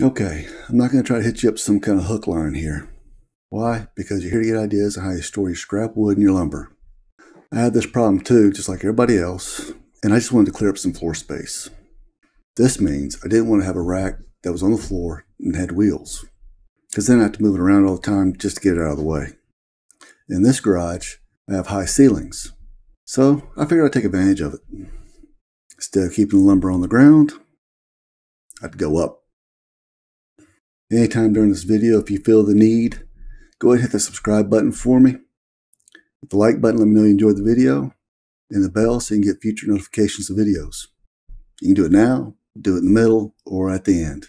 Okay, I'm not going to try to hit you up with some kind of hook line here. Why? Because you're here to get ideas on how you store your scrap wood and your lumber. I had this problem too, just like everybody else, and I just wanted to clear up some floor space. This means I didn't want to have a rack that was on the floor and had wheels, because then I have to move it around all the time just to get it out of the way. In this garage, I have high ceilings, so I figured I'd take advantage of it. Instead of keeping the lumber on the ground, I'd go up. Anytime during this video, if you feel the need, go ahead and hit the subscribe button for me. Hit the like button, let me know you enjoyed the video, and the bell so you can get future notifications of videos. You can do it now, do it in the middle, or at the end.